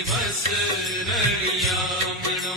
દિવસ રળિયામણો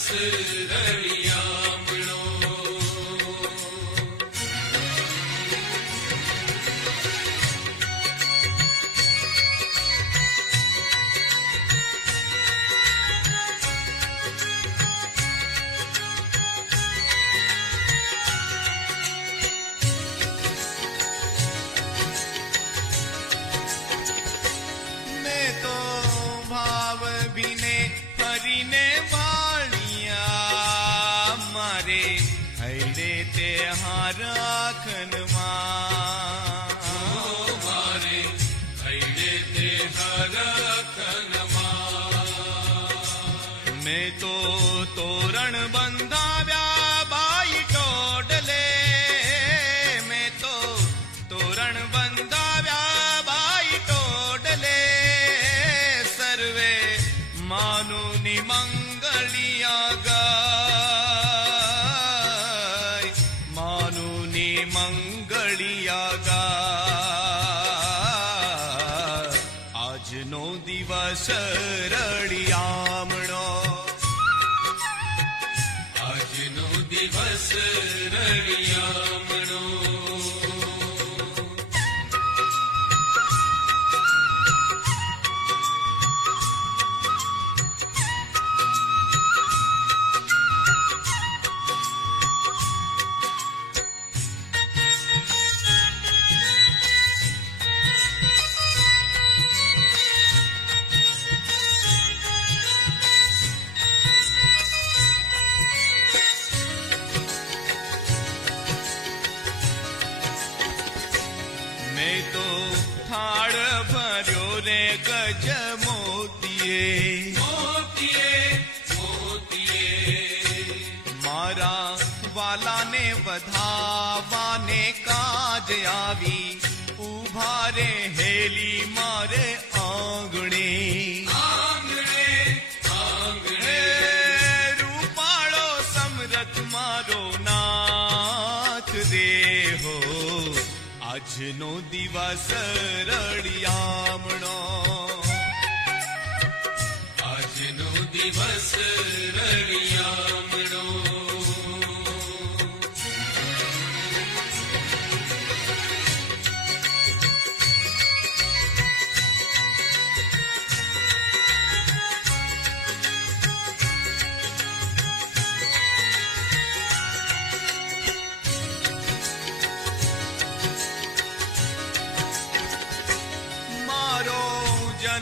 દિવસ રળિયામણો હરખનમાં મેં. તો તોરણ બંધાવ્યા વધાવાને કાજ આવી ઊભા રે હેલી મારે આંગણે રૂપાળો સમરથ મારો નાથ દેહો આજનો દિવસ રળિયામણો આજનો દિવસ રળિયામણો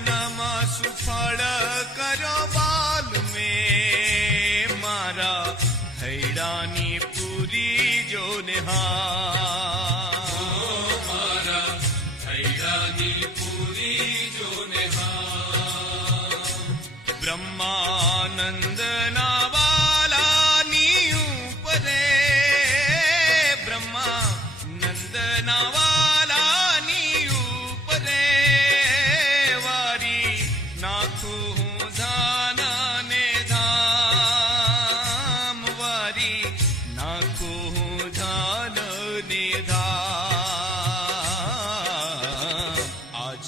No.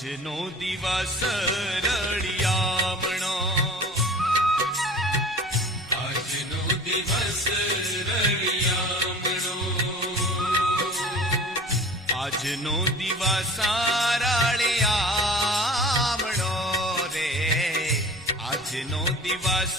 આજનો દિવસ રળિયામણો આજનો દિવસ રળિયામણો આજનો દિવસ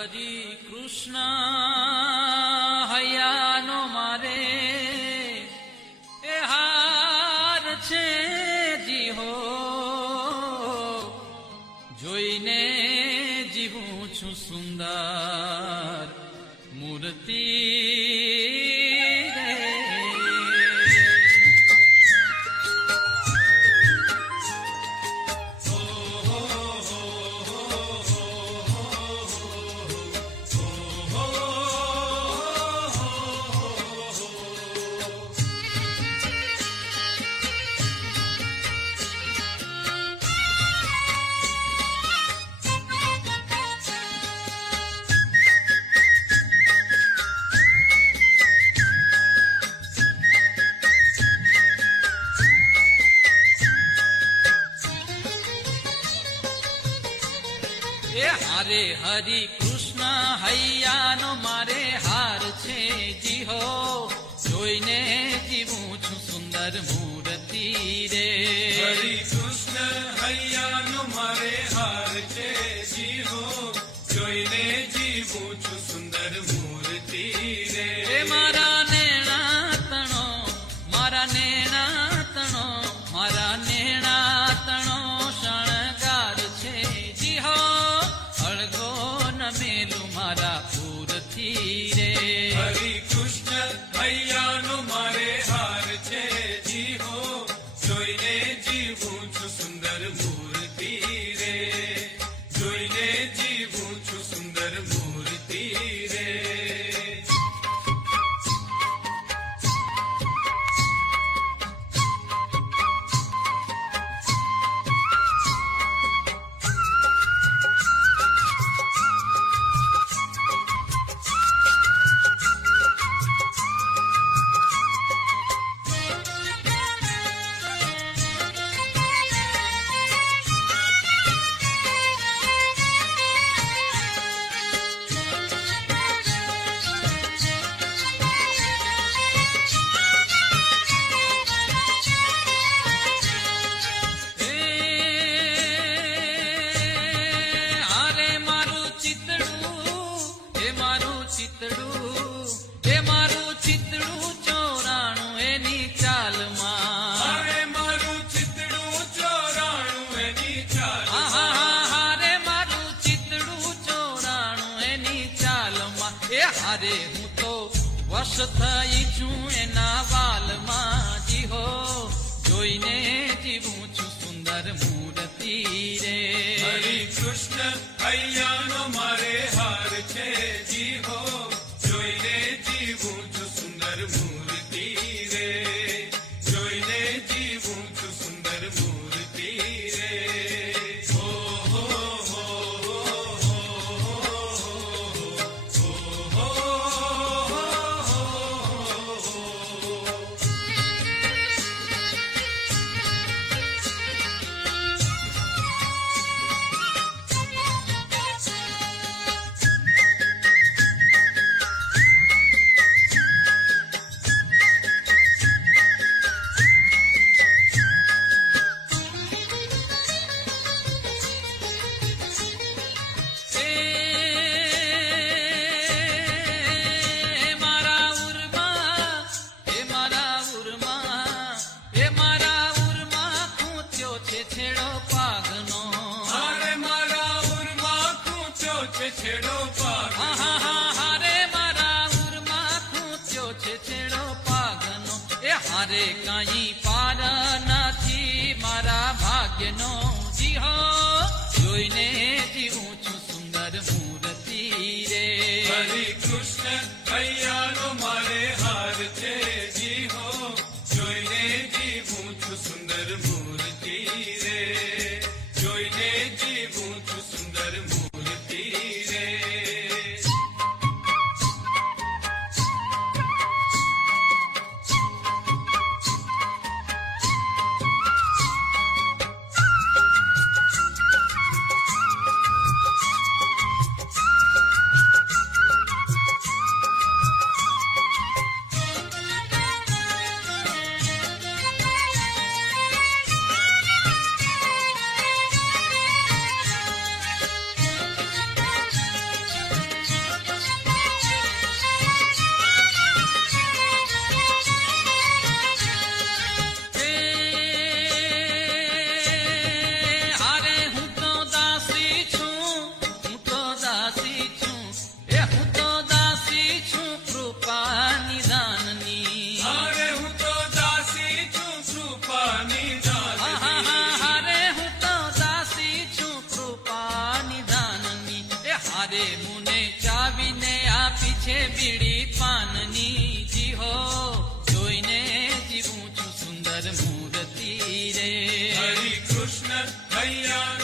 હે હરિ હારે હરિ કૃષ્ણ હૈયાનો பரமூல தீரே ஹரி கிருஷ்ண ஐயா കരമൂതത്തീരേ ഹരി കൃഷ്ണ കല്യാണ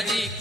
हरि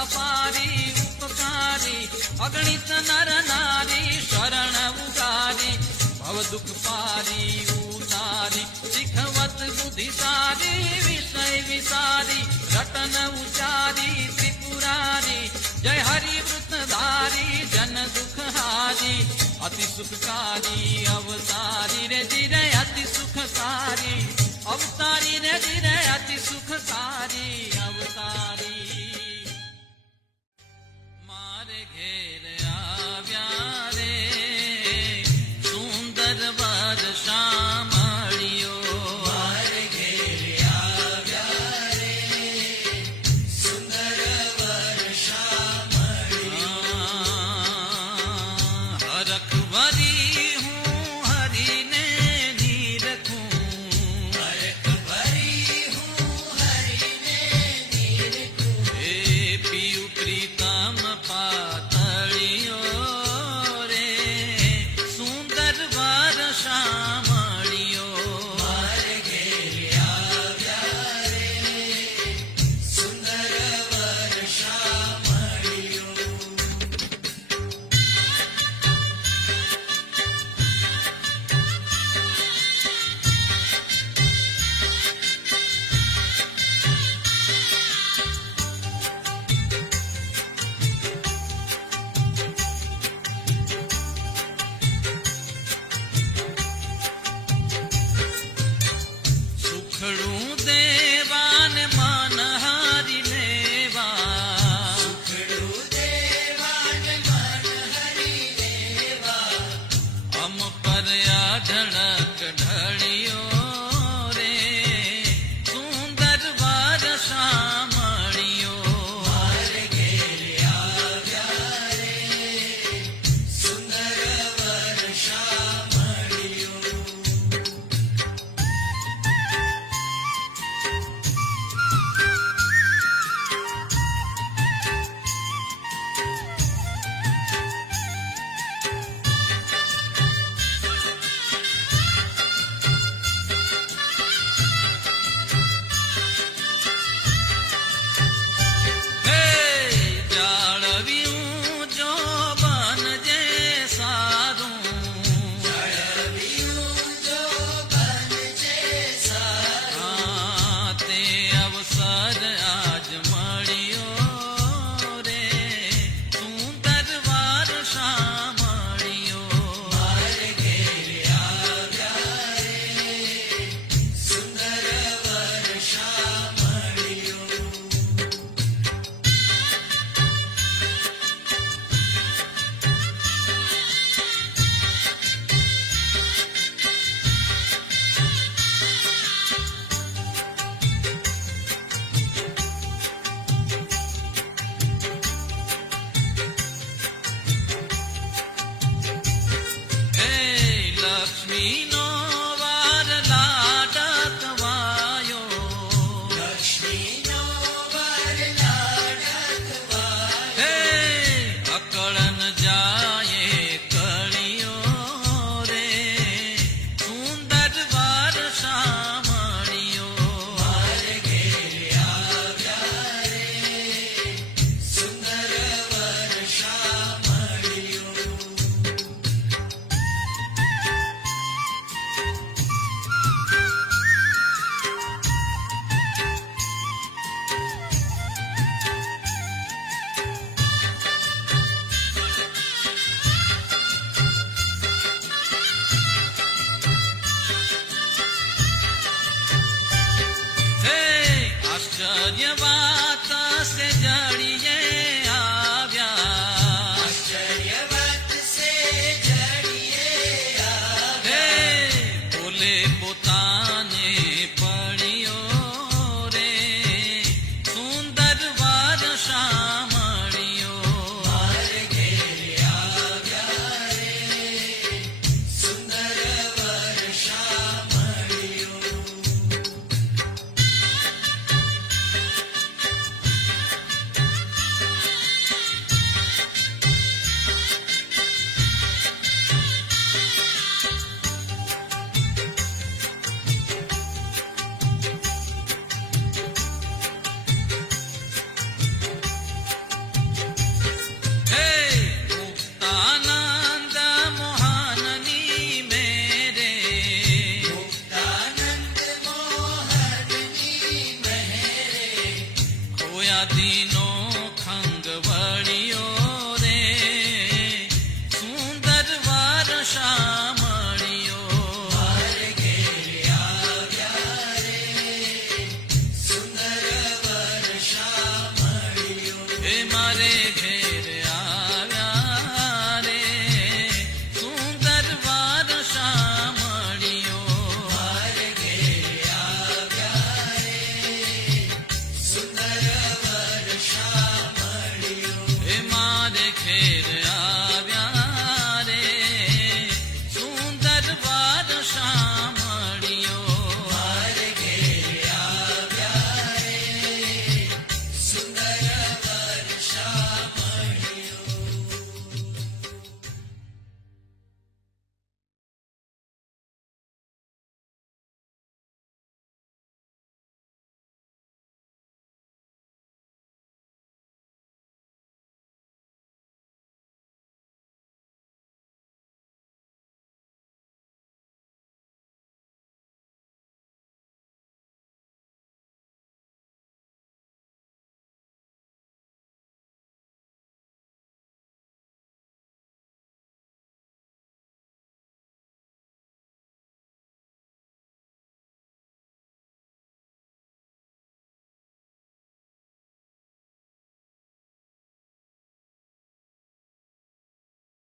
અપારી, ઉપકારી, અગણિત નર નારી, શરણ ઉતારી, ભવ દુઃખ પારી, ઉતારી, શીખવત બુદ્ધિ સારી, વિષય વિસારી, રતન ઉચારી ત્રિપુરારી, જય હરિ વૃતધારી જન દુઃખહારી અતિ સુખકારી, અવતારી, રે ધીરે અતિ સુખકારી, અવતારી, રે ધીરે અતિ સુખકારી, અવતારી.